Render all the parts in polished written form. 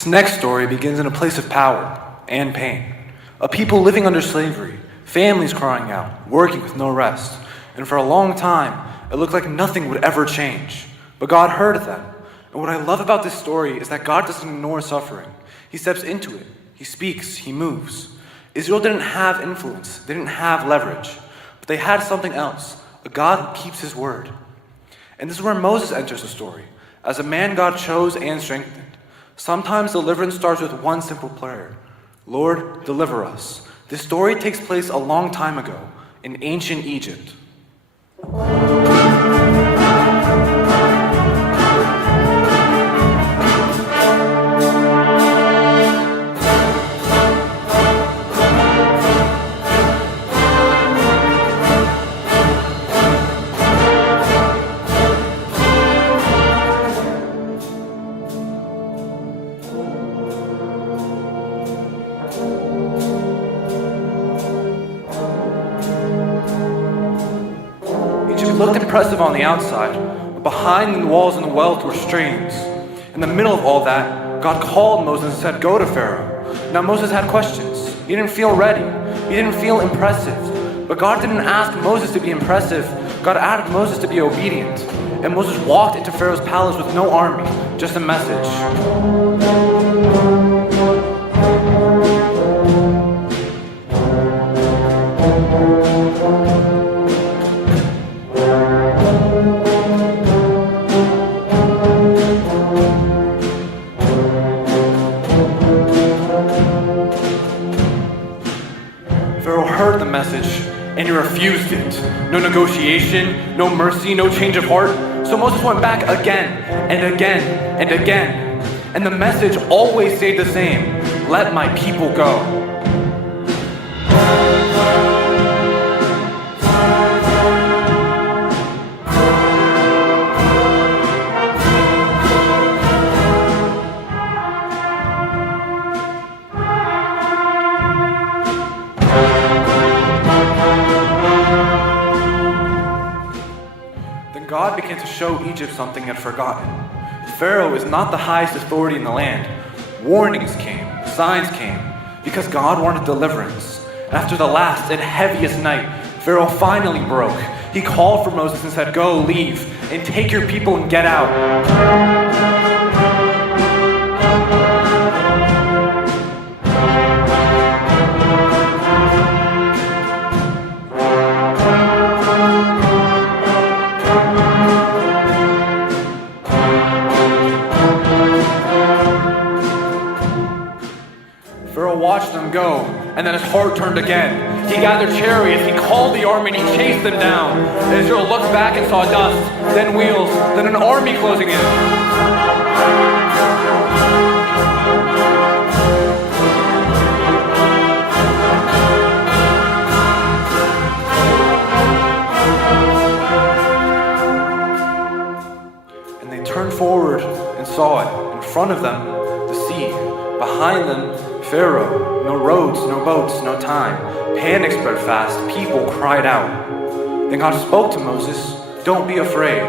This next story begins in a place of power and pain. A people living under slavery, families crying out, working with no rest. And for a long time, it looked like nothing would ever change. But God heard them. And what I love about this story is that God doesn't ignore suffering. He steps into it. He speaks. He moves. Israel didn't have influence. They didn't have leverage. But they had something else, a God who keeps his word. And this is where Moses enters the story, as a man God chose and strengthened. Sometimes deliverance starts with one simple prayer: Lord, deliver us. This story takes place a long time ago in ancient Egypt. Egypt looked impressive on the outside, but behind the walls and the wells were streams. In the middle of all that, God called Moses and said, "Go to Pharaoh." Now Moses had questions. He didn't feel ready. He didn't feel impressive. But God didn't ask Moses to be impressive. God asked Moses to be obedient. And Moses walked into Pharaoh's palace with no army, just a message. Pharaoh heard the message, and he refused it. No negotiation, no mercy, no change of heart. So Moses went back again, and again, and again. And the message always stayed the same: let my people go. God began to show Egypt something it had forgotten. Pharaoh is not the highest authority in the land. Warnings came, signs came, because God wanted deliverance. After the last and heaviest night, Pharaoh finally broke. He called for Moses and said, "Go, leave, and take your people and get out." Pharaoh watched them go, and then his heart turned again. He gathered chariots, he called the army, and he chased them down. Israel looked back and saw dust, then wheels, then an army closing in. And they turned forward and saw it. In front of them, the sea. Behind them, Pharaoh. No roads, no boats, no time. Panic spread fast. People cried out. Then God spoke to Moses, "Don't be afraid.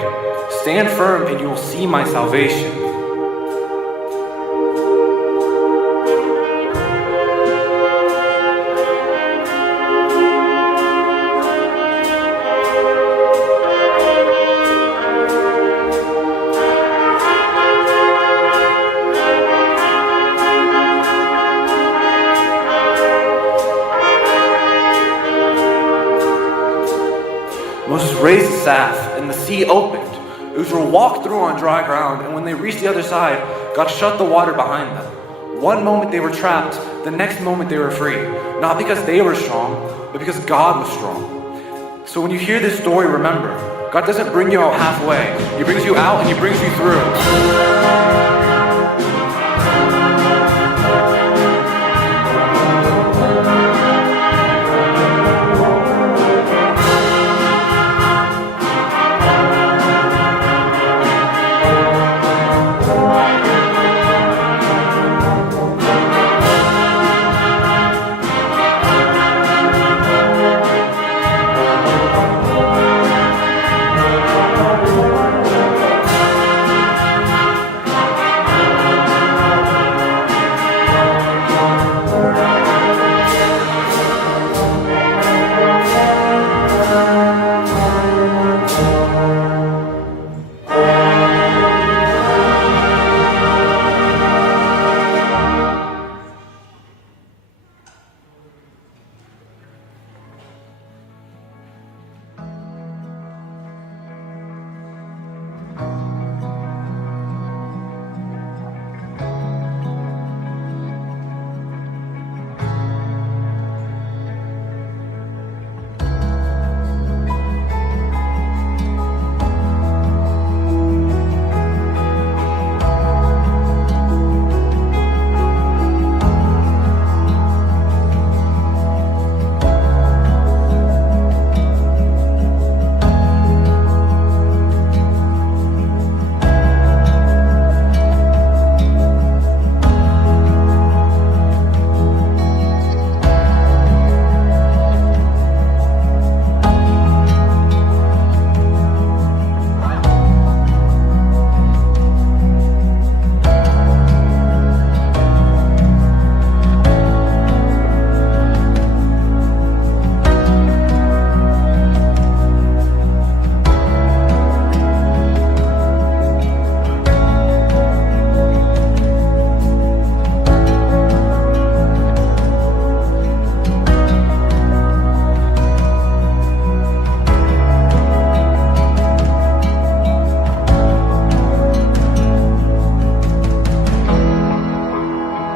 Stand firm and you will see my salvation." Moses raised the staff, and the sea opened. Israel walked through on dry ground, and when they reached the other side, God shut the water behind them. One moment they were trapped, the next moment they were free. Not because they were strong, but because God was strong. So when you hear this story, remember, God doesn't bring you out halfway. He brings you out and he brings you through.